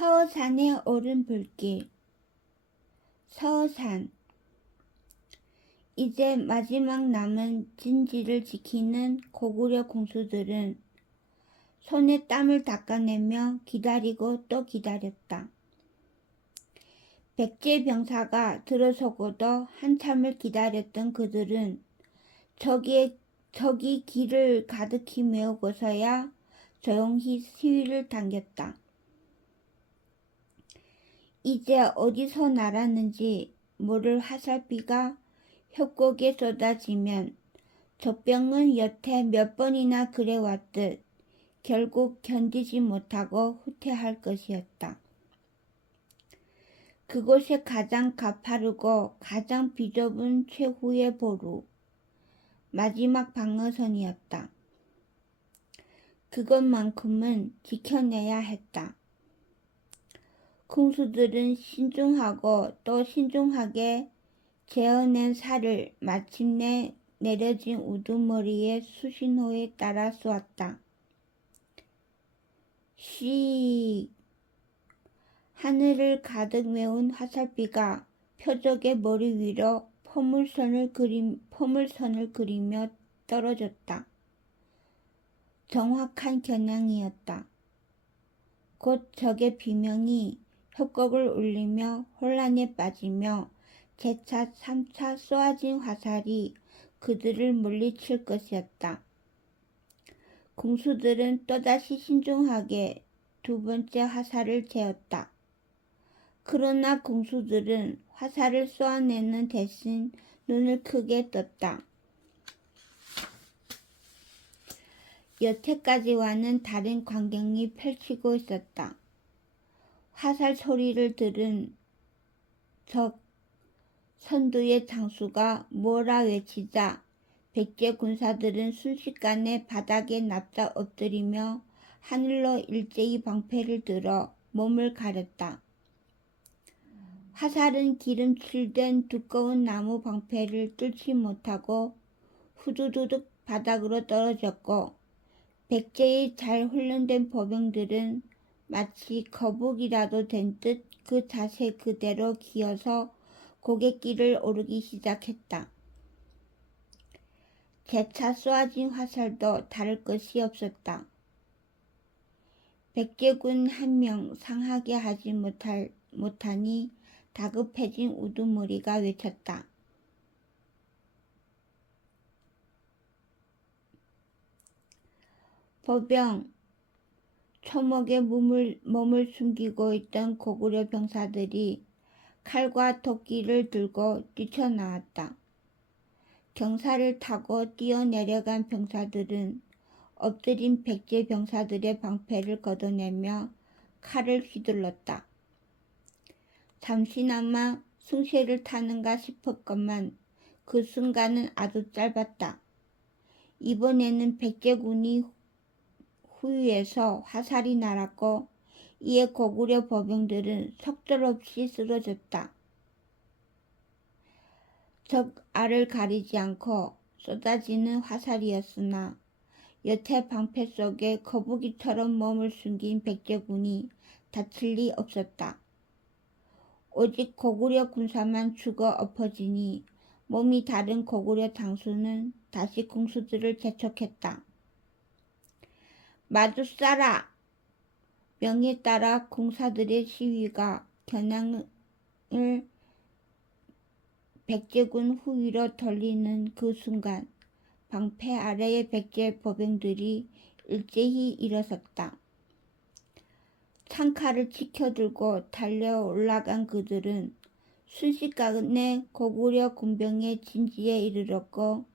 서산에 오른 불길. 서산. 이제 마지막 남은 진지를 지키는 고구려 공수들은 손에 땀을 닦아내며 기다리고 또 기다렸다. 백제 병사가 들어서고도 한참을 기다렸던 그들은 적이 길을 가득히 메우고서야 조용히 시위를 당겼다. 이제 어디서 날았는지 모를 화살비가 협곡에 쏟아지면 적병은 여태 몇 번이나 그래왔듯 결국 견디지 못하고 후퇴할 것이었다. 그곳에 가장 가파르고 가장 비좁은 최후의 보루, 마지막 방어선이었다. 그것만큼은 지켜내야 했다. 궁수들은 신중하고 또 신중하게 재어낸 살을 마침내 내려진 우두머리의 수신호에 따라 쏘았다. 씩! 하늘을 가득 메운 화살비가 표적의 머리 위로 포물선을 그리며 떨어졌다. 정확한 겨냥이었다. 곧 적의 비명이 협곡을 울리며 혼란에 빠지며 재차 3차 쏘아진 화살이 그들을 물리칠 것이었다. 궁수들은 또다시 신중하게 두 번째 화살을 재었다. 그러나 궁수들은 화살을 쏘아내는 대신 눈을 크게 떴다. 여태까지와는 다른 광경이 펼치고 있었다. 화살 소리를 들은 적 선두의 장수가 뭐라 외치자 백제 군사들은 순식간에 바닥에 납작 엎드리며 하늘로 일제히 방패를 들어 몸을 가렸다. 화살은 기름칠된 두꺼운 나무 방패를 뚫지 못하고 후두두둑 바닥으로 떨어졌고 백제의 잘 훈련된 보병들은 마치 거북이라도 된 듯 그 자세 그대로 기어서 고갯길을 오르기 시작했다. 재차 쏘아진 화살도 다를 것이 없었다. 백제군 한 명 상하게 하지 못하니 다급해진 우두머리가 외쳤다. 보병! 초목에 몸을 숨기고 있던 고구려 병사들이 칼과 도끼를 들고 뛰쳐나왔다. 경사를 타고 뛰어내려간 병사들은 엎드린 백제 병사들의 방패를 걷어내며 칼을 휘둘렀다. 잠시나마 승세를 타는가 싶었건만 그 순간은 아주 짧았다. 이번에는 백제군이 후위에서 화살이 날았고 이에 고구려 보병들은 속절없이 쓰러졌다. 적 알을 가리지 않고 쏟아지는 화살이었으나 여태 방패 속에 거북이처럼 몸을 숨긴 백제군이 다칠 리 없었다. 오직 고구려 군사만 죽어 엎어지니 몸이 다른 고구려 장수는 다시 궁수들을 재촉했다. 마주 싸라! 명에 따라 군사들의 시위가 겨냥을 백제군 후위로 돌리는 그 순간 방패 아래의 백제 보병들이 일제히 일어섰다. 창칼을 치켜들고 달려 올라간 그들은 순식간에 고구려 군병의 진지에 이르렀고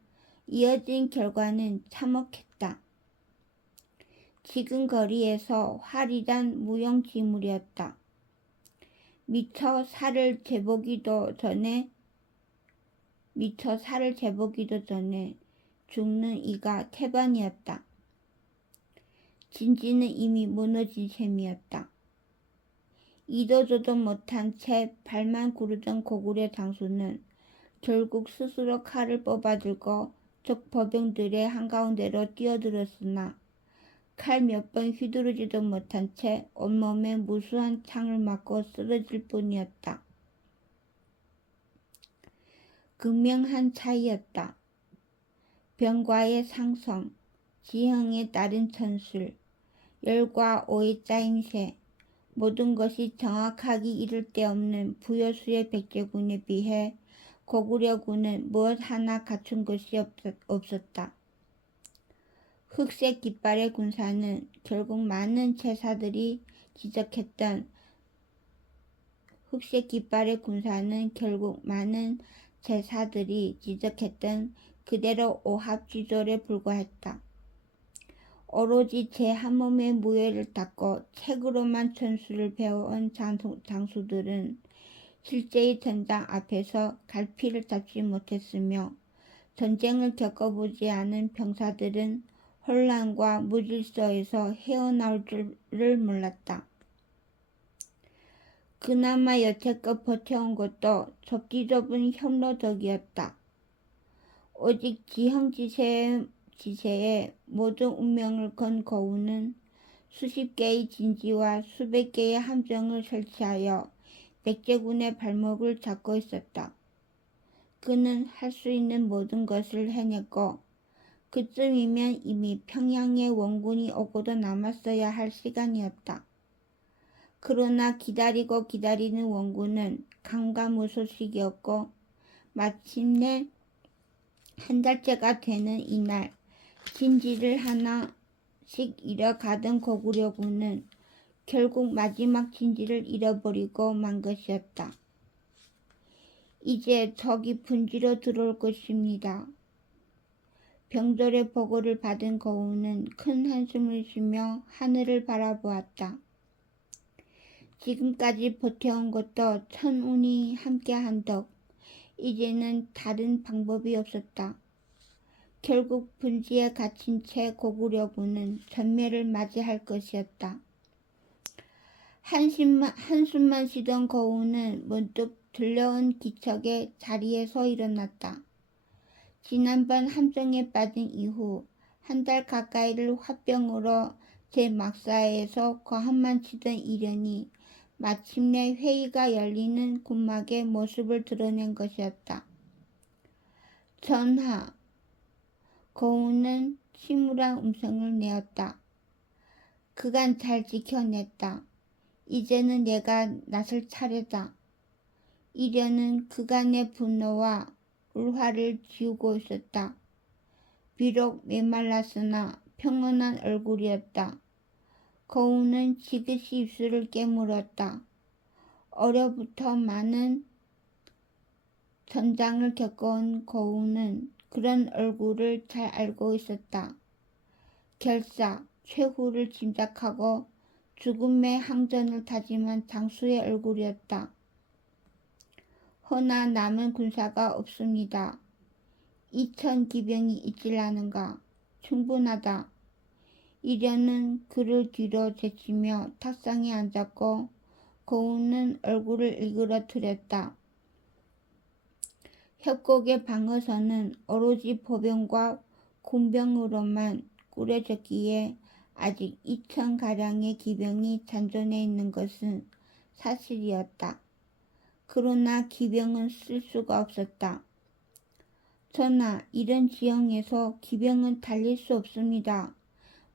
이어진 결과는 참혹했다. 지금 거리에서 활이란 무용지물이었다. 미처 살을 재보기도 전에 죽는 이가 태반이었다. 진지는 이미 무너진 셈이었다. 이도저도 못한 채 발만 구르던 고구려 장수는 결국 스스로 칼을 뽑아들고 적 보병들의 한가운데로 뛰어들었으나 칼 몇 번 휘두르지도 못한 채 온몸에 무수한 창을 맞고 쓰러질 뿐이었다. 극명한 차이였다. 병과의 상성, 지형에 따른 전술, 열과 오의 짜임새, 모든 것이 정확하기 이를 데 없는 부여수의 백제군에 비해 고구려군은 무엇 하나 갖춘 것이 없었다. 흑색 깃발의 군사는 결국 많은 제사들이 지적했던 그대로 오합지졸에 불과했다. 오로지 제 한 몸의 무예를 닦고 책으로만 전술을 배워온 장수들은 실제의 전장 앞에서 갈피를 잡지 못했으며 전쟁을 겪어보지 않은 병사들은 혼란과 무질서에서 헤어나올 줄을 몰랐다. 그나마 여태껏 버텨온 것도 좁디 좁은 협로덕이었다. 오직 지형지세에 모든 운명을 건 거우는 수십 개의 진지와 수백 개의 함정을 설치하여 백제군의 발목을 잡고 있었다. 그는 할 수 있는 모든 것을 해냈고 그쯤이면 이미 평양에 원군이 오고도 남았어야 할 시간이었다. 그러나 기다리고 기다리는 원군은 감감무소식이었고 마침내 한 달째가 되는 이날 진지를 하나씩 잃어가던 고구려군은 결국 마지막 진지를 잃어버리고 만 것이었다. 이제 적이 분지로 들어올 것입니다. 병졸의 보고를 받은 거우는 큰 한숨을 쉬며 하늘을 바라보았다. 지금까지 버텨온 것도 천운이 함께한 덕 이제는 다른 방법이 없었다. 결국 분지에 갇힌 채 고구려군은 전멸을 맞이할 것이었다. 한숨만 쉬던 거우는 문득 들려온 기척에 자리에서 일어났다. 지난번 함정에 빠진 이후 한 달 가까이를 화병으로 제 막사에서 거함만 치던 이련이 마침내 회의가 열리는 군막의 모습을 드러낸 것이었다. 전하, 거우는 침울한 음성을 내었다. 그간 잘 지켜냈다. 이제는 내가 나설 차례다. 이련은 그간의 분노와 울화를 지우고 있었다. 비록 메말랐으나 평온한 얼굴이었다. 거우는 지그시 입술을 깨물었다. 어려부터 많은 전장을 겪어온 거우는 그런 얼굴을 잘 알고 있었다. 결사, 최후를 짐작하고 죽음의 항전을 다짐한 장수의 얼굴이었다. 허나 남은 군사가 없습니다. 2,000 기병이 있질라는가? 충분하다. 이련은 그를 뒤로 제치며 탁상에 앉았고 거우는 얼굴을 일그러뜨렸다. 협곡의 방어선은 오로지 보병과 군병으로만 꾸려졌기에 아직 2,000가량의 기병이 잔존해 있는 것은 사실이었다. 그러나 기병은 쓸 수가 없었다. 전하, 이런 지형에서 기병은 달릴 수 없습니다.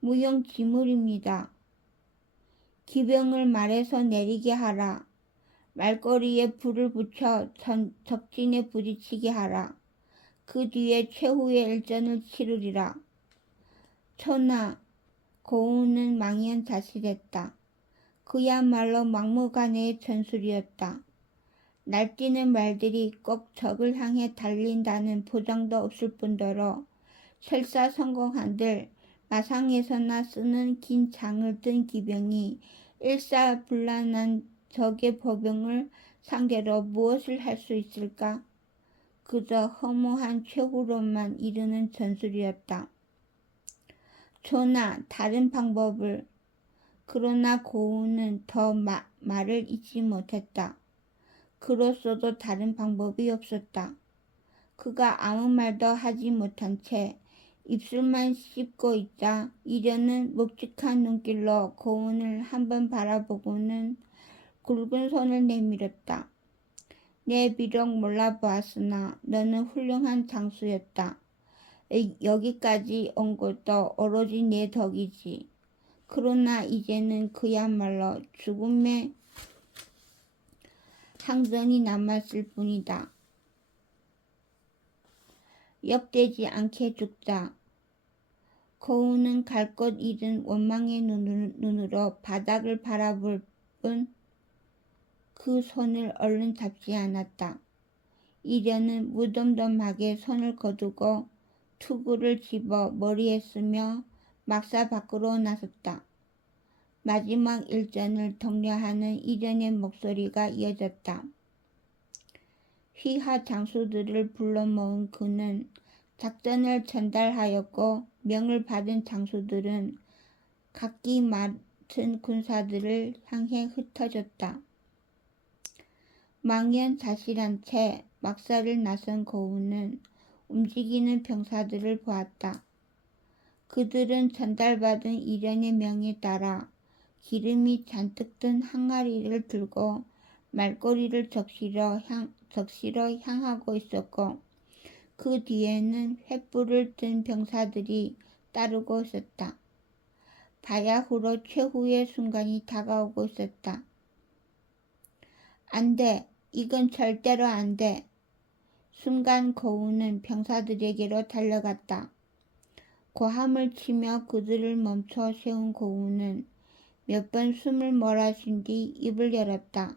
무용지물입니다. 기병을 말에서 내리게 하라. 말거리에 불을 붙여 적진에 부딪히게 하라. 그 뒤에 최후의 일전을 치르리라. 전하, 고우는 망연자실했다. 그야말로 막무가내의 전술이었다. 날뛰는 말들이 꼭 적을 향해 달린다는 보장도 없을 뿐더러 설사 성공한들 마상에서나 쓰는 긴 창을 든 기병이 일사불란한 적의 보병을 상대로 무엇을 할 수 있을까? 그저 허무한 최후로만 이르는 전술이었다. 전하, 다른 방법을. 그러나 고우는 더 말을 잇지 못했다. 그로써도 다른 방법이 없었다. 그가 아무 말도 하지 못한 채 입술만 씹고 있자 이련은 묵직한 눈길로 고운을 한번 바라보고는 굵은 손을 내밀었다. 내 비록 몰라보았으나 너는 훌륭한 장수였다. 여기까지 온 것도 오로지 내 덕이지. 그러나 이제는 그야말로 죽음의 항전이 남았을 뿐이다. 역되지 않게 죽자. 고운은 갈 곳 잃은 원망의 눈으로 바닥을 바라볼 뿐 그 손을 얼른 잡지 않았다. 이련은 무덤덤하게 손을 거두고 투구를 집어 머리에 쓰며 막사 밖으로 나섰다. 마지막 일전을 독려하는 이련의 목소리가 이어졌다. 휘하 장수들을 불러 모은 그는 작전을 전달하였고 명을 받은 장수들은 각기 맡은 군사들을 향해 흩어졌다. 망연자실한 채 막사를 나선 고운은 움직이는 병사들을 보았다. 그들은 전달받은 이련의 명에 따라 기름이 잔뜩 든 항아리를 들고 말꼬리를 적시러 향하고 있었고 그 뒤에는 횃불을 든 병사들이 따르고 있었다. 바야흐로 최후의 순간이 다가오고 있었다. 안 돼. 이건 절대로 안 돼. 순간 고운은 병사들에게로 달려갔다. 고함을 치며 그들을 멈춰 세운 고운은 몇 번 숨을 몰아쉰 뒤 입을 열었다.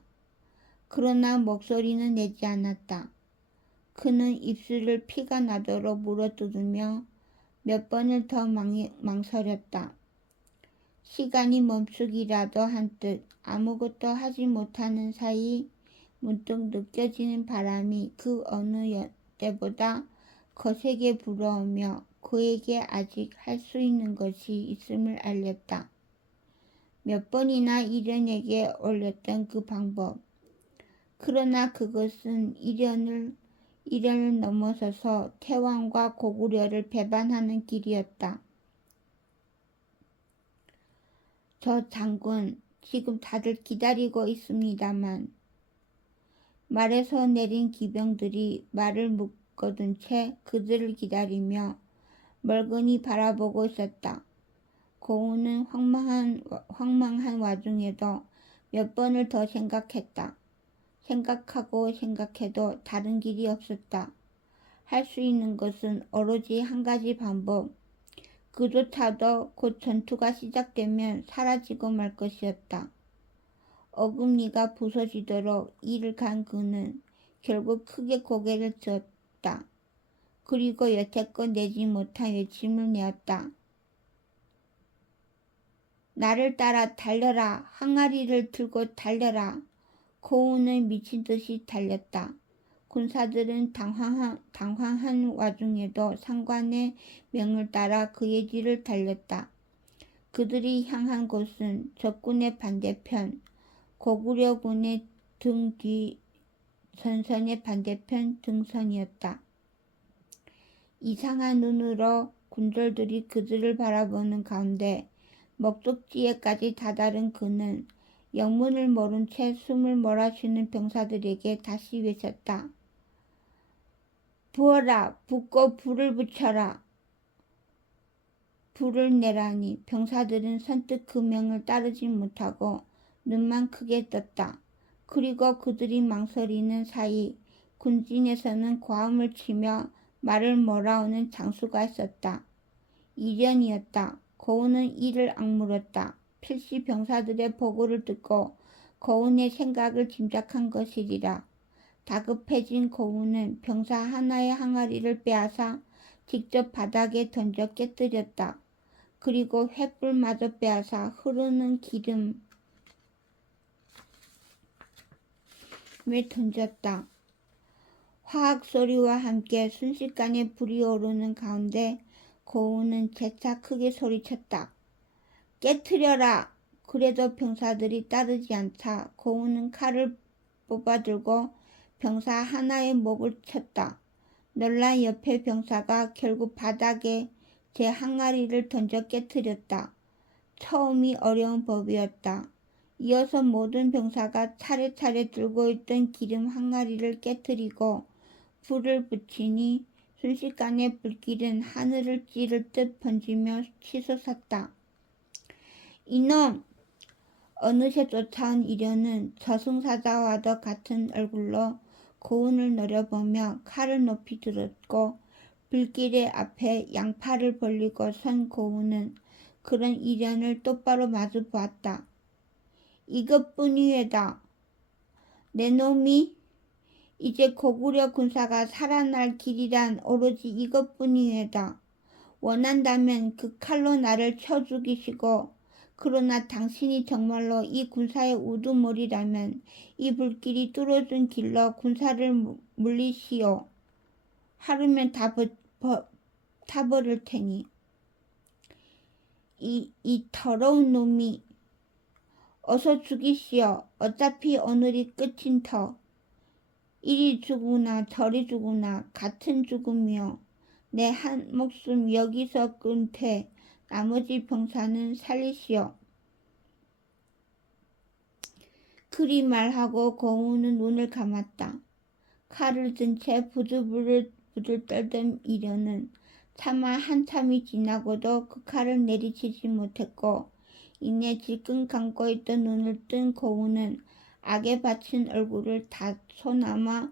그러나 목소리는 내지 않았다. 그는 입술을 피가 나도록 물어뜯으며 몇 번을 더 망설였다. 시간이 멈추기라도 한 듯 아무것도 하지 못하는 사이 문득 느껴지는 바람이 그 어느 때보다 거세게 불어오며 그에게 아직 할 수 있는 것이 있음을 알렸다. 몇 번이나 이련에게 올렸던 그 방법. 그러나 그것은 이련을 넘어서서 태왕과 고구려를 배반하는 길이었다. 저 장군, 지금 다들 기다리고 있습니다만. 말에서 내린 기병들이 말을 묶어둔 채 그들을 기다리며 멀거니 바라보고 있었다. 고운은 황망한 와중에도 몇 번을 더 생각했다. 생각하고 생각해도 다른 길이 없었다. 할 수 있는 것은 오로지 한 가지 방법. 그조차도 곧 전투가 시작되면 사라지고 말 것이었다. 어금니가 부서지도록 이를 간 그는 결국 크게 고개를 저었다. 그리고 여태껏 내지 못한 외침을 내었다. 나를 따라 달려라. 항아리를 들고 달려라. 고운은 미친 듯이 달렸다. 군사들은 당황한 와중에도 상관의 명을 따라 그의 뒤를 달렸다. 그들이 향한 곳은 적군의 반대편, 고구려군의 등 뒤 선선의 반대편 등선이었다. 이상한 눈으로 군졸들이 그들을 바라보는 가운데 목적지에까지 다다른 그는 영문을 모른 채 숨을 몰아쉬는 병사들에게 다시 외쳤다. 부어라! 붓고 불을 붙여라! 불을 내라니 병사들은 선뜻 그 명을 따르지 못하고 눈만 크게 떴다. 그리고 그들이 망설이는 사이 군진에서는 고함을 치며 말을 몰아오는 장수가 있었다. 이련이었다. 고운은 이를 악물었다. 필시 병사들의 보고를 듣고 고운의 생각을 짐작한 것이리라. 다급해진 고운은 병사 하나의 항아리를 빼앗아 직접 바닥에 던져 깨뜨렸다. 그리고 횃불마저 빼앗아 흐르는 기름에 던졌다. 화학 소리와 함께 순식간에 불이 오르는 가운데 고운은 재차 크게 소리쳤다. 깨트려라! 그래도 병사들이 따르지 않자 고운은 칼을 뽑아들고 병사 하나의 목을 쳤다. 놀란 옆의 병사가 결국 바닥에 제 항아리를 던져 깨뜨렸다. 처음이 어려운 법이었다. 이어서 모든 병사가 차례차례 들고 있던 기름 항아리를 깨뜨리고 불을 붙이니 순식간에 불길은 하늘을 찌를 듯 번지며 치솟았다. 이놈! 어느새 쫓아온 이련은 저승사자와도 같은 얼굴로 고운을 노려보며 칼을 높이 들었고 불길의 앞에 양팔을 벌리고 선 고운은 그런 이련을 똑바로 마주 보았다. 이것뿐이외다. 내 놈이 이제 고구려 군사가 살아날 길이란 오로지 이것뿐이외다. 원한다면 그 칼로 나를 쳐 죽이시고 그러나 당신이 정말로 이 군사의 우두머리라면 이 불길이 뚫어준 길로 군사를 물리시오. 하루면 다 타버릴 테니. 이 더러운 놈이 어서 죽이시오. 어차피 오늘이 끝인 터. 이리 죽으나 저리 죽으나 같은 죽음이요. 내 한 목숨 여기서 끊되 나머지 병사는 살리시오. 그리 말하고 고운은 눈을 감았다. 칼을 든 채 부들부들 떨던 이련은 차마 한참이 지나고도 그 칼을 내리치지 못했고 이내 질끈 감고 있던 눈을 뜬 고운은 악에 받친 얼굴을 다소나마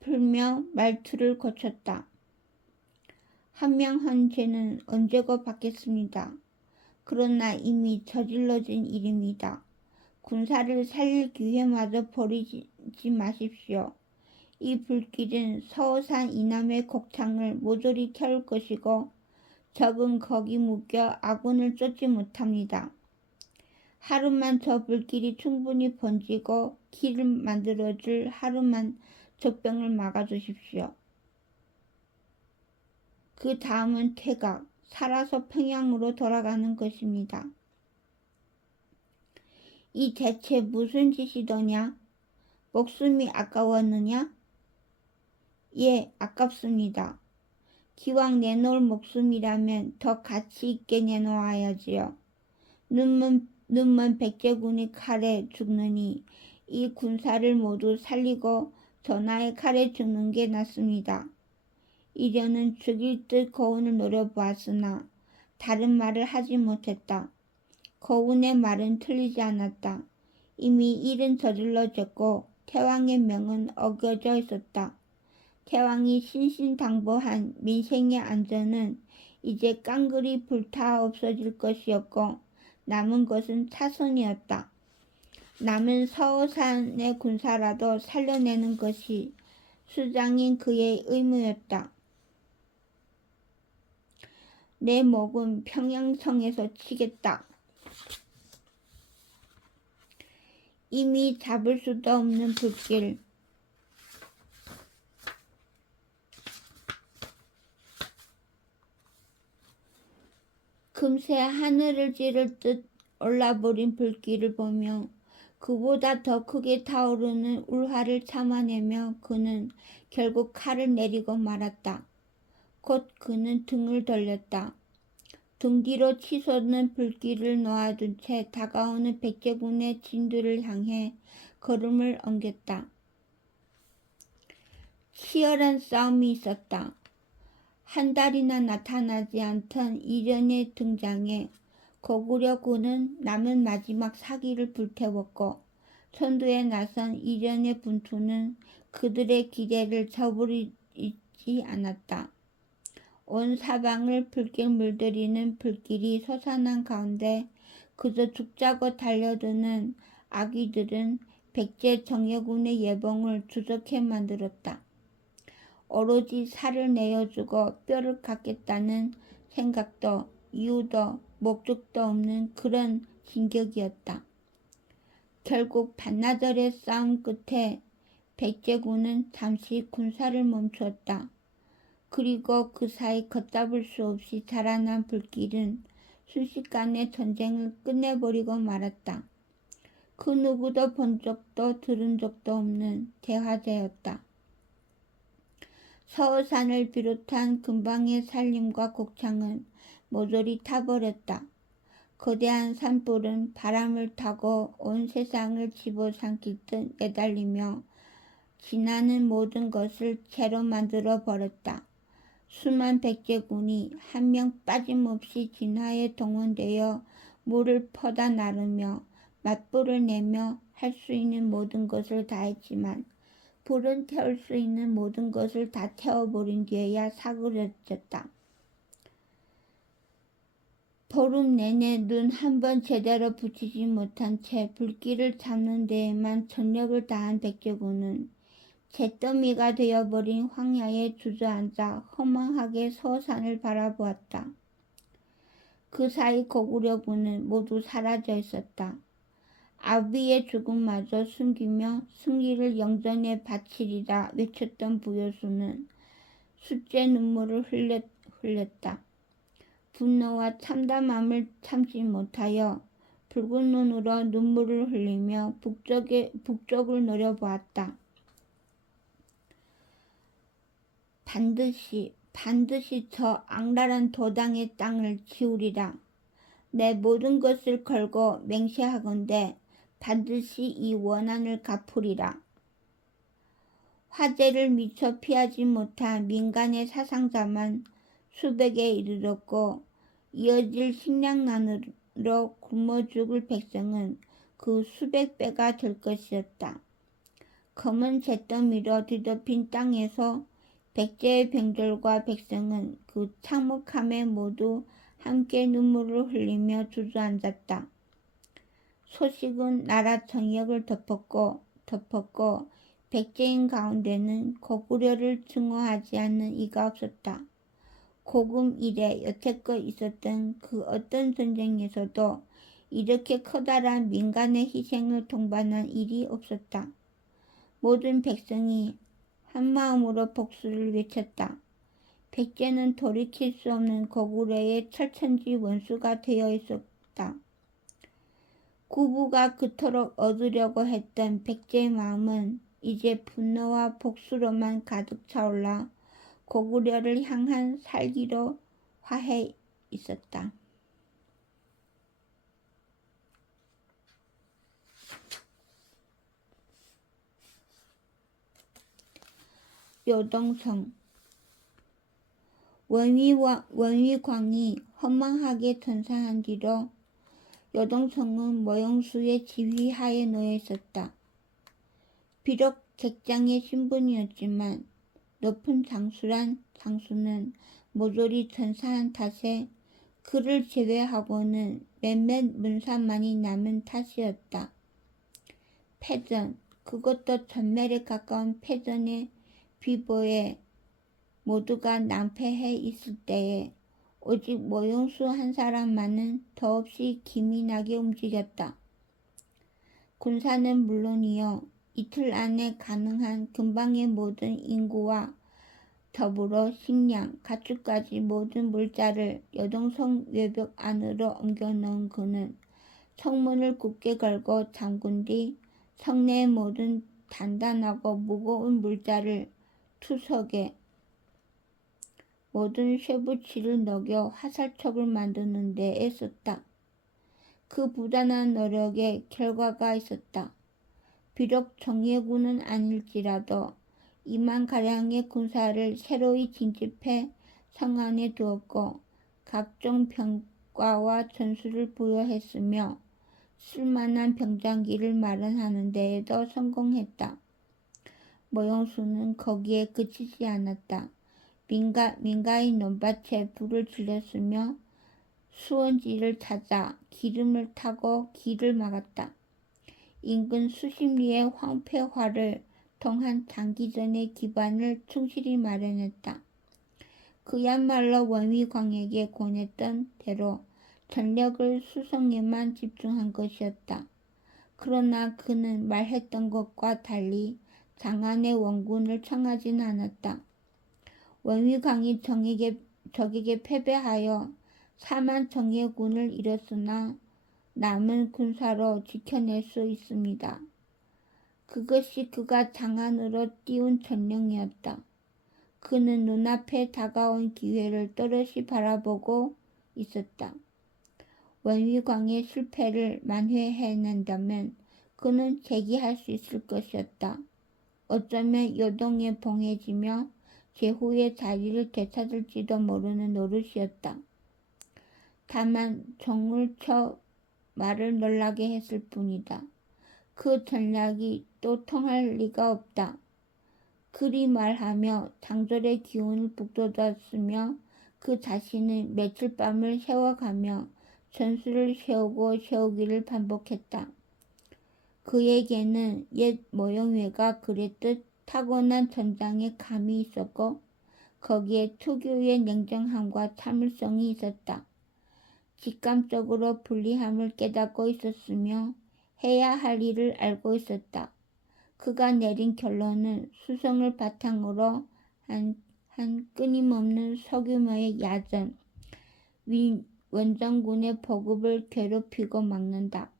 풀며 말투를 고쳤다. 한명한 죄는 언제고 받겠습니다. 그러나 이미 저질러진 일입니다. 군사를 살릴 기회마저 버리지 마십시오. 이 불길은 서호산 이남의 곡창을 모조리 태울 것이고 적은 거기 묶여 아군을 쫓지 못합니다. 하루만 저 불길이 충분히 번지고 길을 만들어줄 하루만 적병을 막아주십시오. 그 다음은 퇴각, 살아서 평양으로 돌아가는 것입니다. 이 대체 무슨 짓이더냐? 목숨이 아까웠느냐? 예, 아깝습니다. 기왕 내놓을 목숨이라면 더 가치 있게 내놓아야지요. 눈먼 백제군이 칼에 죽느니 이 군사를 모두 살리고 전하의 칼에 죽는 게 낫습니다. 이련은 죽일 듯 고운을 노려보았으나 다른 말을 하지 못했다. 고운의 말은 틀리지 않았다. 이미 일은 저질러졌고 태왕의 명은 어겨져 있었다. 태왕이 신신당부한 민생의 안전은 이제 깡그리 불타 없어질 것이었고 남은 것은 차선이었다. 남은 서호산의 군사라도 살려내는 것이 수장인 그의 의무였다. 내 목은 평양성에서 치겠다. 이미 잡을 수도 없는 불길. 금세 하늘을 찌를 듯 올라버린 불길을 보며 그보다 더 크게 타오르는 울화를 참아내며 그는 결국 칼을 내리고 말았다. 곧 그는 등을 돌렸다. 등 뒤로 치솟는 불길을 놓아둔 채 다가오는 백제군의 진두를 향해 걸음을 옮겼다. 치열한 싸움이 있었다. 한 달이나 나타나지 않던 이련의 등장에 고구려군은 남은 마지막 사기를 불태웠고 선두에 나선 이련의 분투는 그들의 기대를 저버리지 않았다. 온 사방을 불길 물들이는 불길이 솟아난 가운데 그저 죽자고 달려드는 아귀들은 백제 정예군의 예봉을 주저케 만들었다. 오로지 살을 내어주고 뼈를 갖겠다는 생각도 이유도 목적도 없는 그런 진격이었다. 결국 반나절의 싸움 끝에 백제군은 잠시 군사를 멈추었다. 그리고 그 사이 걷잡을 수 없이 자라난 불길은 순식간에 전쟁을 끝내버리고 말았다. 그 누구도 본 적도 들은 적도 없는 대화제였다. 서산을 비롯한 근방의 산림과 곡창은 모조리 타버렸다. 거대한 산불은 바람을 타고 온 세상을 집어삼킬 듯 내달리며 지나는 모든 것을 채로 만들어 버렸다. 수만 백제군이 한 명 빠짐없이 진화에 동원되어 물을 퍼다 나르며 맞불을 내며 할 수 있는 모든 것을 다했지만 불은 태울 수 있는 모든 것을 다 태워버린 뒤에야 사그러졌다. 보름 내내 눈 한 번 제대로 붙이지 못한 채 불길을 잡는 데에만 전력을 다한 백제군은 잿더미가 되어버린 황야에 주저앉아 허망하게 서산을 바라보았다. 그 사이 고구려군은 모두 사라져 있었다. 아비의 죽음마저 숨기며 승리를 영전에 바치리라 외쳤던 부여수는 숫제 눈물을 흘렸다. 분노와 참담함을 참지 못하여 붉은 눈으로 눈물을 흘리며 북쪽을 노려보았다. 반드시 저 악랄한 도당의 땅을 치우리라. 내 모든 것을 걸고 맹세하건대 반드시 이 원한을 갚으리라. 화재를 미처 피하지 못한 민간의 사상자만 수백에 이르렀고 이어질 식량난으로 굶어 죽을 백성은 그 수백 배가 될 것이었다. 검은 잿더미로 뒤덮인 땅에서 백제의 병졸과 백성은 그 참혹함에 모두 함께 눈물을 흘리며 주저앉았다. 소식은 나라 전역을 덮었고 백제인 가운데는 고구려를 증오하지 않는 이가 없었다. 고금 이래 여태껏 있었던 그 어떤 전쟁에서도 이렇게 커다란 민간의 희생을 동반한 일이 없었다. 모든 백성이 한마음으로 복수를 외쳤다. 백제는 돌이킬 수 없는 고구려의 철천지 원수가 되어 있었다. 구부가 그토록 얻으려고 했던 백제의 마음은 이제 분노와 복수로만 가득 차올라 고구려를 향한 살기로 화해 있었다. 요동성 원위광이 허망하게 전사한 뒤로 요동성은 모용수의 지휘하에 놓여 있었다. 비록 객장의 신분이었지만 높은 장수는 모조리 전사한 탓에 그를 제외하고는 몇몇 문사만이 남은 탓이었다. 패전, 그것도 전멸에 가까운 패전의 비보에 모두가 낭패해 있을 때에 오직 모용수 한 사람만은 더없이 기민하게 움직였다. 군사는 물론이요, 이틀 안에 가능한 근방의 모든 인구와 더불어 식량, 가축까지 모든 물자를 요동성 외벽 안으로 옮겨놓은 그는 성문을 굳게 걸고 잠근 뒤 성내의 모든 단단하고 무거운 물자를 투석에 모든 쇠붙이를 녹여 화살촉을 만드는 데 애썼다. 그 부단한 노력에 결과가 있었다. 비록 정예군은 아닐지라도 2만가량의 군사를 새로이 징집해 성 안에 두었고 각종 병과와 전술을 부여했으며 쓸만한 병장기를 마련하는 데에도 성공했다. 모용수는 거기에 그치지 않았다. 민가의 논밭에 불을 질렀으며 수원지를 찾아 기름을 타고 길을 막았다. 인근 수십 리의 황폐화를 통한 장기전의 기반을 충실히 마련했다. 그야말로 원위광에게 권했던 대로 전력을 수성에만 집중한 것이었다. 그러나 그는 말했던 것과 달리 장안의 원군을 청하지는 않았다. 원위광이 적에게 패배하여 4만 정예군을 잃었으나 남은 군사로 지켜낼 수 있습니다. 그것이 그가 장안으로 띄운 전령이었다. 그는 눈앞에 다가온 기회를 또렷이 바라보고 있었다. 원위광의 실패를 만회해낸다면 그는 재기할 수 있을 것이었다. 어쩌면 요동에 봉해지며 제후의 자리를 되찾을지도 모르는 노릇이었다. 다만 종을 쳐 말을 놀라게 했을 뿐이다. 그 전략이 또 통할 리가 없다. 그리 말하며 장졸의 기운을 북돋았으며 그 자신은 며칠 밤을 새워가며 전술을 세우고 세우기를 반복했다. 그에게는 옛 모형외가 그랬듯 타고난 전장에 감이 있었고 거기에 특유의 냉정함과 참을성이 있었다. 직감적으로 불리함을 깨닫고 있었으며 해야 할 일을 알고 있었다. 그가 내린 결론은 수성을 바탕으로 한 끊임없는 소규모의 야전, 원정군의 보급을 괴롭히고 막는다.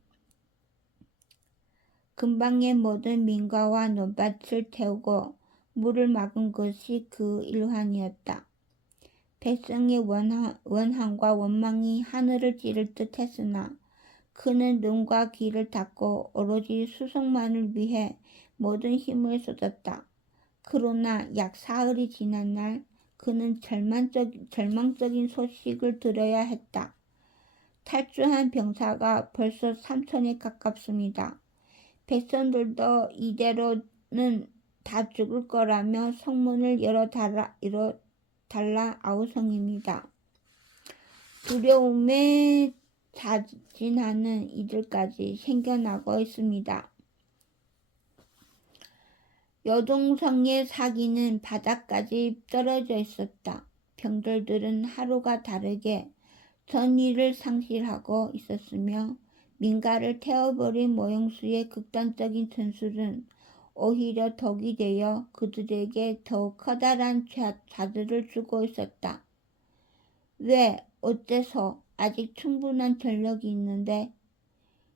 근방의 모든 민가와 논밭을 태우고 물을 막은 것이 그 일환이었다. 백성의 원함과 원망이 하늘을 찌를 듯 했으나 그는 눈과 귀를 닫고 오로지 수송만을 위해 모든 힘을 쏟았다. 그러나 약 사흘이 지난 날 그는 절망적인 소식을 들어야 했다. 탈주한 병사가 벌써 3,000에 가깝습니다. 백성들도 이대로는 다 죽을 거라며 성문을 열어달라 아우성입니다. 두려움에 자진하는 이들까지 생겨나고 있습니다. 여동성의 사기는 바닥까지 떨어져 있었다. 병들들은 하루가 다르게 전의를 상실하고 있었으며 민가를 태워버린 모형수의 극단적인 전술은 오히려 덕이 되어 그들에게 더욱 커다란 자들을 주고 있었다. 왜, 어째서 아직 충분한 전력이 있는데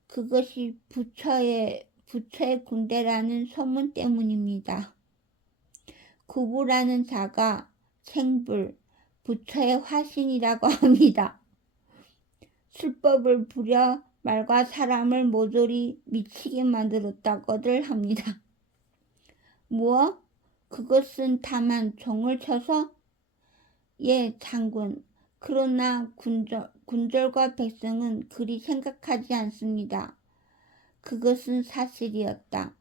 그것이 부처의 군대라는 소문 때문입니다. 구부라는 자가 생불, 부처의 화신이라고 합니다. 술법을 부려 말과 사람을 모조리 미치게 만들었다고들 합니다. 무엇? 그것은 다만 종을 쳐서? 예, 장군. 그러나 군졸과 백성은 그리 생각하지 않습니다. 그것은 사실이었다.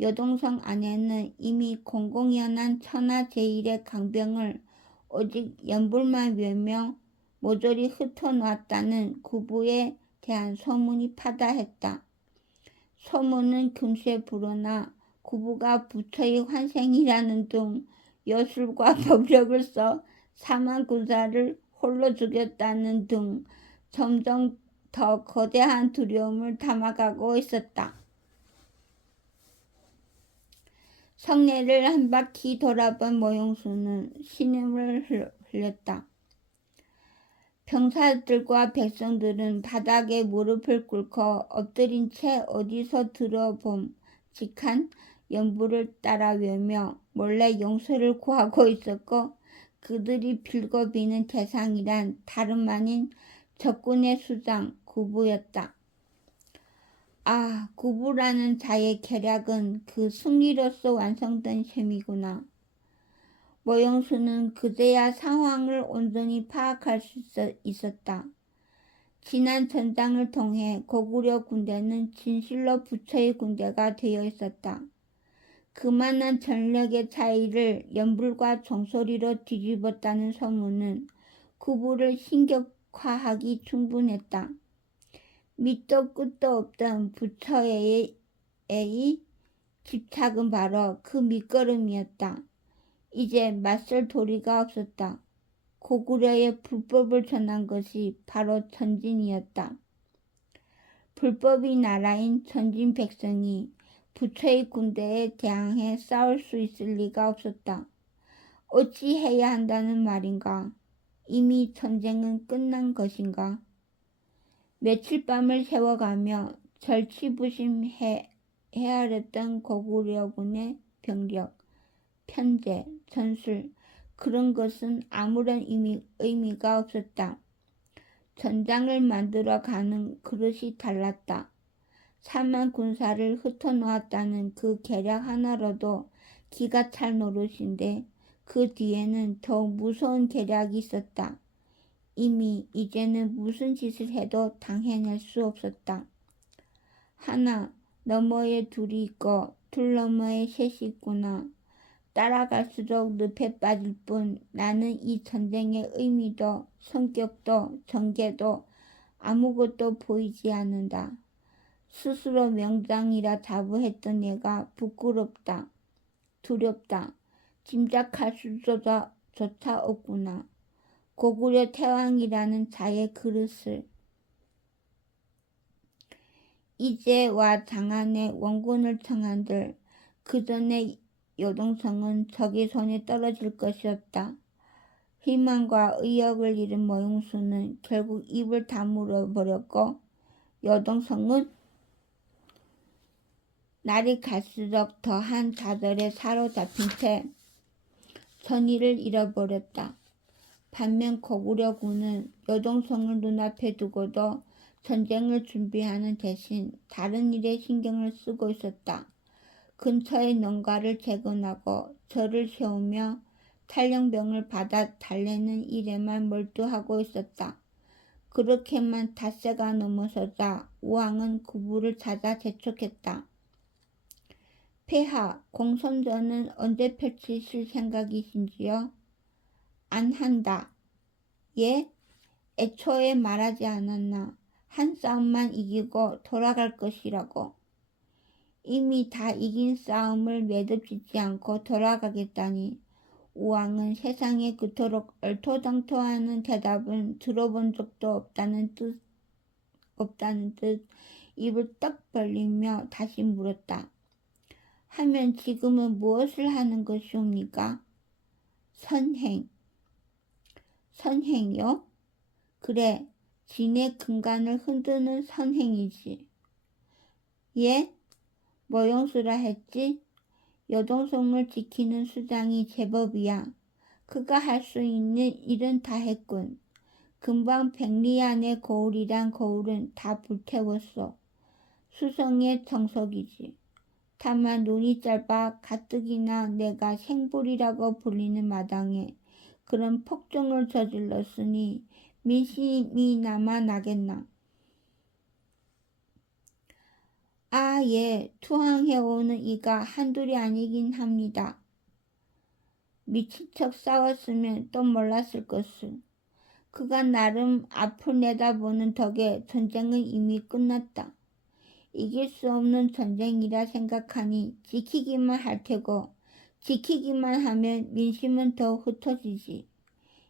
여동성 안에는 이미 공공연한 천하 제일의 강병을 오직 연불만 외며 모조리 흩어놨다는 구부에 대한 소문이 파다했다. 소문은 금세 불어나 구부가 부처의 환생이라는 등 여술과 법력을 써 4만 군사를 홀로 죽였다는 등 점점 더 거대한 두려움을 담아가고 있었다. 성내를 한 바퀴 돌아본 모형수는 신음을 흘렸다. 병사들과 백성들은 바닥에 무릎을 꿇고 엎드린 채 어디서 들어봄 직한 연부를 따라 외며 몰래 용서를 구하고 있었고 그들이 빌고 비는 대상이란 다름 아닌 적군의 수장 구부였다. 아, 구부라는 자의 계략은 그 승리로서 완성된 셈이구나. 모형수는 그제야 상황을 온전히 파악할 수 있었다. 지난 전장을 통해 고구려 군대는 진실로 부처의 군대가 되어 있었다. 그만한 전력의 차이를 연불과 종소리로 뒤집었다는 소문은 구부를 신격화하기 충분했다. 밑도 끝도 없던 부처의 집착은 바로 그 밑거름이었다. 이제 맞설 도리가 없었다. 고구려의 불법을 전한 것이 바로 전진이었다. 불법이 나라인 전진 백성이 부처의 군대에 대항해 싸울 수 있을 리가 없었다. 어찌 해야 한다는 말인가? 이미 전쟁은 끝난 것인가? 며칠 밤을 세워가며 절치부심 헤아렸던 고구려군의 병력, 편제, 전술, 그런 것은 아무런 의미가 없었다. 전장을 만들어 가는 그릇이 달랐다. 4만 군사를 흩어놓았다는 그 계략 하나로도 기가 찰 노릇인데 그 뒤에는 더욱 무서운 계략이 있었다. 이제는 무슨 짓을 해도 당해낼 수 없었다. 하나 너머에 둘이 있고 둘 너머에 셋이 있구나. 따라갈수록 늪에 빠질 뿐 나는 이 전쟁의 의미도 성격도 전개도 아무것도 보이지 않는다. 스스로 명장이라 자부했던 얘가 부끄럽다. 두렵다. 짐작할 수조차 없구나. 고구려 태왕이라는 자의 그릇을. 이제와 장안에 원군을 청한들 그 전에 요동성은 적의 손에 떨어질 것이었다. 희망과 의욕을 잃은 모용수는 결국 입을 다물어 버렸고 요동성은 날이 갈수록 더한 좌절에 사로잡힌 채 전의를 잃어버렸다. 반면 고구려군은 요동성을 눈앞에 두고도 전쟁을 준비하는 대신 다른 일에 신경을 쓰고 있었다. 근처의 농가를 재건하고 절을 세우며 탈영병을 받아 달래는 일에만 몰두하고 있었다. 그렇게만 닷새가 넘어서자 우왕은 구부를 찾아 재촉했다. 폐하, 공선전은 언제 펼치실 생각이신지요? 안 한다. 예? 애초에 말하지 않았나. 한 싸움만 이기고 돌아갈 것이라고. 이미 다 이긴 싸움을 매듭짓지 않고 돌아가겠다니. 우왕은 세상에 그토록 얼토당토하는 대답은 들어본 적도 없다는 듯 입을 떡 벌리며 다시 물었다. 하면 지금은 무엇을 하는 것이옵니까? 선행. 선행이요? 그래, 진의 근간을 흔드는 선행이지. 예? 모용수라 했지? 여동성을 지키는 수장이 제법이야. 그가 할 수 있는 일은 다 했군. 금방 100리 안의 거울이란 거울은 다 불태웠어. 수성의 정석이지. 다만 눈이 짧아 가뜩이나 내가 생불이라고 불리는 마당에 그런 폭정을 저질렀으니 민심이 남아 나겠나. 아, 예, 투항해오는 이가 한둘이 아니긴 합니다. 미친 척 싸웠으면 또 몰랐을 것을. 그가 나름 앞을 내다보는 덕에 전쟁은 이미 끝났다. 이길 수 없는 전쟁이라 생각하니 지키기만 할 테고 지키기만 하면 민심은 더 흩어지지.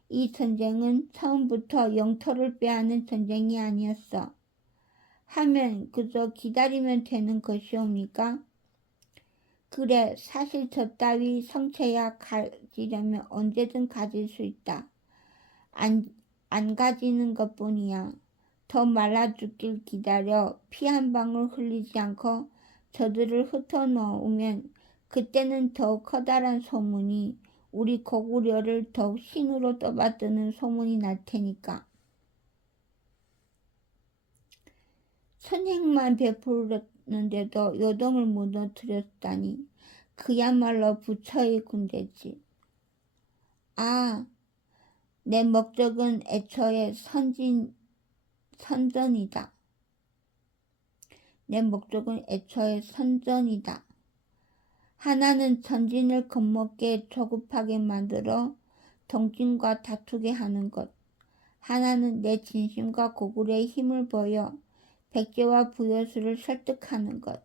이 전쟁은 처음부터 영토를 빼앗는 전쟁이 아니었어. 하면 그저 기다리면 되는 것이옵니까? 그래, 사실 저 따위 성체야 가지려면 언제든 가질 수 있다. 안 가지는 것뿐이야. 더 말라 죽길 기다려 피 한 방울 흘리지 않고 저들을 흩어놓으면 그때는 더욱 커다란 소문이 우리 고구려를 더욱 신으로 떠받드는 소문이 날 테니까. 선행만 베풀었는데도 요동을 무너뜨렸다니 그야말로 부처의 군대지. 아, 내 목적은 애초에 선전이다. 내 목적은 애초에 선전이다. 하나는 전진을 겁먹게 조급하게 만들어 동진과 다투게 하는 것. 하나는 내 진심과 고구려의 힘을 보여 백제와 부여수를 설득하는 것.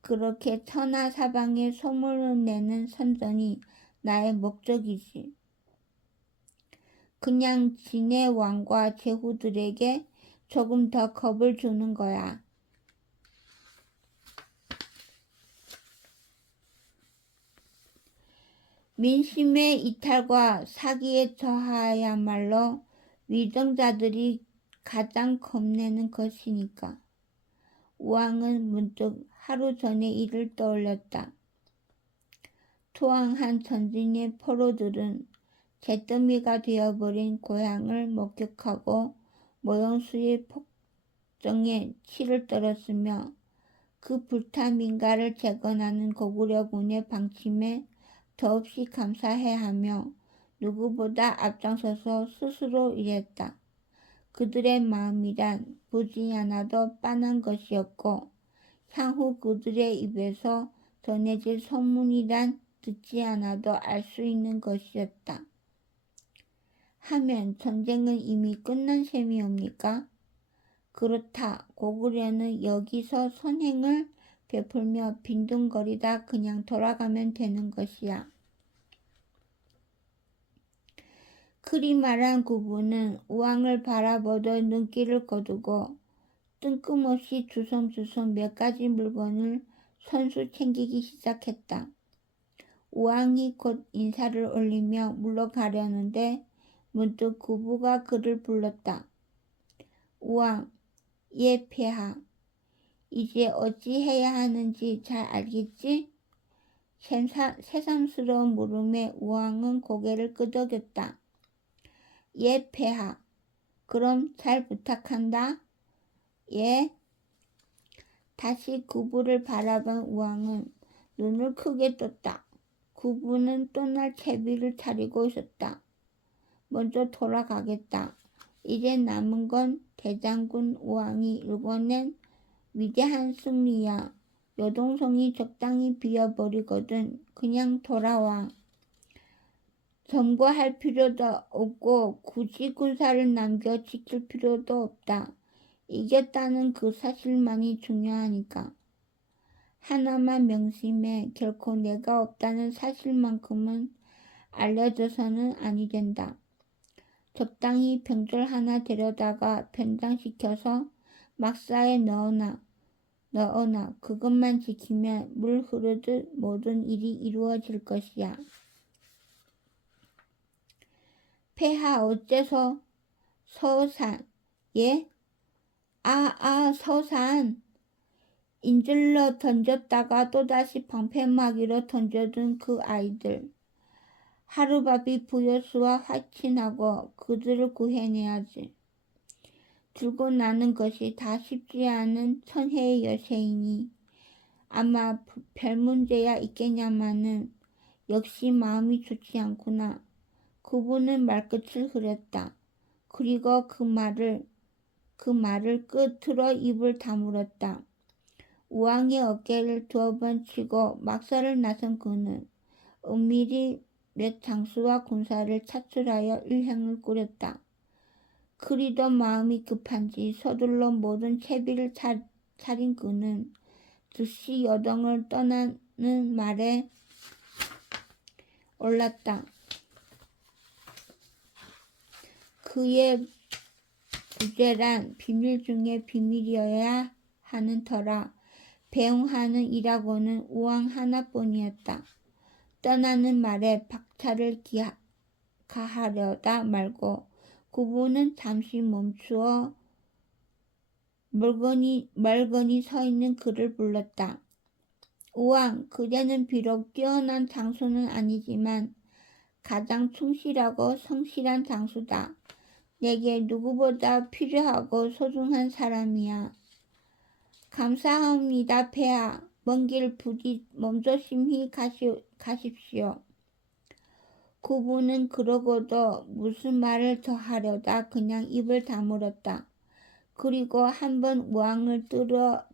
그렇게 천하사방에 소문을 내는 선전이 나의 목적이지. 그냥 진의 왕과 제후들에게 조금 더 겁을 주는 거야. 민심의 이탈과 사기에 처하야말로 위정자들이 가장 겁내는 것이니까. 우왕은 문득 하루 전의 일을 떠올렸다. 투항한 전진의 포로들은 잿더미가 되어버린 고향을 목격하고 모형수의 폭정에 치를 떨었으며 그 불타 민가를 재건하는 고구려군의 방침에 더없이 감사해하며 누구보다 앞장서서 스스로 일했다. 그들의 마음이란 보지 않아도 빤한 것이었고 향후 그들의 입에서 전해질 소문이란 듣지 않아도 알 수 있는 것이었다. 하면 전쟁은 이미 끝난 셈이옵니까? 그렇다. 고구려는 여기서 선행을 베풀며 빈둥거리다 그냥 돌아가면 되는 것이야. 그리 말한 구부는 우왕을 바라보던 눈길을 거두고 뜬금없이 주섬주섬 몇 가지 물건을 손수 챙기기 시작했다. 우왕이 곧 인사를 올리며 물러가려는데 문득 구부가 그를 불렀다. 우왕, 예 폐하, 이제 어찌 해야 하는지 잘 알겠지? 새삼스러운 물음에 우왕은 고개를 끄덕였다. 예 폐하, 그럼 잘 부탁한다. 예. 다시 구부를 바라본 우왕은 눈을 크게 떴다. 구부는 떠날 채비를 차리고 있었다. 먼저 돌아가겠다. 이제 남은 건 대장군 우왕이 일궈낸 위대한 승리야. 여동성이 적당히 비어버리거든. 그냥 돌아와. 점거할 필요도 없고 굳이 군사를 남겨 지킬 필요도 없다. 이겼다는 그 사실만이 중요하니까. 하나만 명심해. 결코 내가 없다는 사실만큼은 알려져서는 아니 된다. 적당히 병졸 하나 데려다가 변장시켜서 막사에 넣어놔. 그것만 지키면 물 흐르듯 모든 일이 이루어질 것이야. 폐하 어째서 서산? 예? 서산. 인질로 던졌다가 또다시 방패막이로 던져둔 그 아이들. 하루밥이 부여수와 확친하고 그들을 구해내야지. 들고 나는 것이 다 쉽지 않은 천혜의 여세이니 아마 별 문제야 있겠냐마는 역시 마음이 좋지 않구나. 그분은 말끝을 흐렸다. 그리고 그 말을 끝으로 입을 다물었다. 우왕의 어깨를 두어 번 치고 막사를 나선 그는 은밀히 몇 장수와 군사를 차출하여 일행을 꾸렸다. 그리도 마음이 급한지 서둘러 모든 채비를 차린 그는 즉시 여동을 떠나는 말에 올랐다. 그의 부재란 비밀 중에 비밀이어야 하는 터라 배웅하는 이라고는 우왕 하나뿐이었다. 떠나는 말에 박차를 가하려다 말고 구부는 잠시 멈추어 멀거니 서 있는 그를 불렀다. 우왕, 그대는 비록 뛰어난 장수는 아니지만 가장 충실하고 성실한 장수다. 내게 누구보다 필요하고 소중한 사람이야. 감사합니다, 폐하. 먼 길 부디 몸조심히 가십시오. 구부는 그러고도 무슨 말을 더 하려다 그냥 입을 다물었다. 그리고 한번 우왕을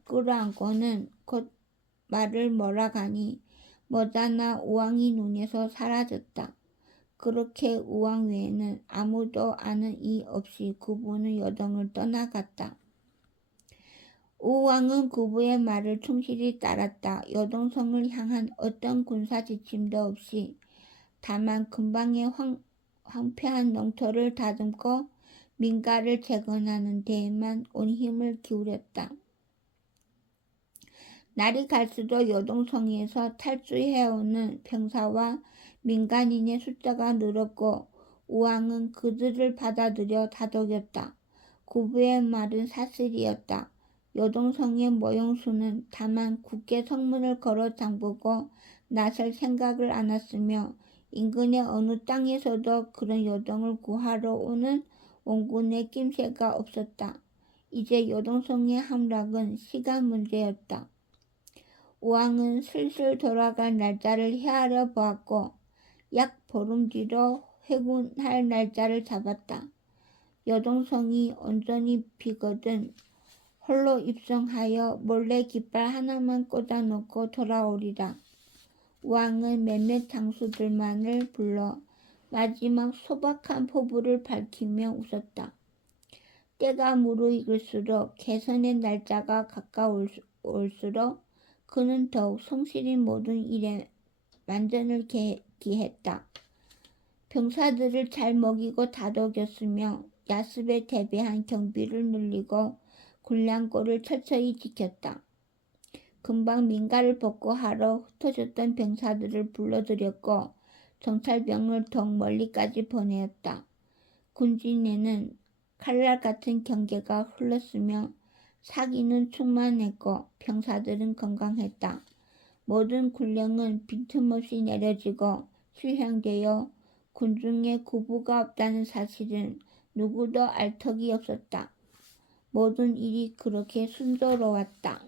끌어안고는 곧 말을 몰아가니 머지않아 우왕이 눈에서 사라졌다. 그렇게 우왕 외에는 아무도 아는 이 없이 구부는 여동을 떠나갔다. 우왕은 구부의 말을 충실히 따랐다. 여동성을 향한 어떤 군사 지침도 없이 다만 근방의 황폐한 농토를 다듬고 민가를 재건하는 데에만 온 힘을 기울였다. 날이 갈수록 여동성에서 탈주해오는 병사와 민간인의 숫자가 늘었고 우왕은 그들을 받아들여 다독였다. 구부의 말은 사실이었다. 여동성의 모형수는 다만 굳게 성문을 걸어 잠그고 나설 생각을 안았으며 인근의 어느 땅에서도 그런 요동을 구하러 오는 원군의 낌새가 없었다. 이제 요동성의 함락은 시간 문제였다. 우왕은 슬슬 돌아갈 날짜를 헤아려 보았고 약 보름 뒤로 회군할 날짜를 잡았다. 요동성이 온전히 비거든 홀로 입성하여 몰래 깃발 하나만 꽂아놓고 돌아오리라. 우왕은 몇몇 장수들만을 불러 마지막 소박한 포부를 밝히며 웃었다. 때가 무르익을수록 개선의 날짜가 가까울수록 그는 더욱 성실히 모든 일에 만전을 기했다. 병사들을 잘 먹이고 다독였으며 야습에 대비한 경비를 늘리고 군량고를 철저히 지켰다. 금방 민가를 복구하러 흩어졌던 병사들을 불러들였고 정찰병을 더욱 멀리까지 보내었다. 군진에는 칼날 같은 경계가 흘렀으며 사기는 충만했고 병사들은 건강했다. 모든 군령은 빈틈없이 내려지고 실행되어 군중에 구부가 없다는 사실은 누구도 알 턱이 없었다. 모든 일이 그렇게 순조로웠다.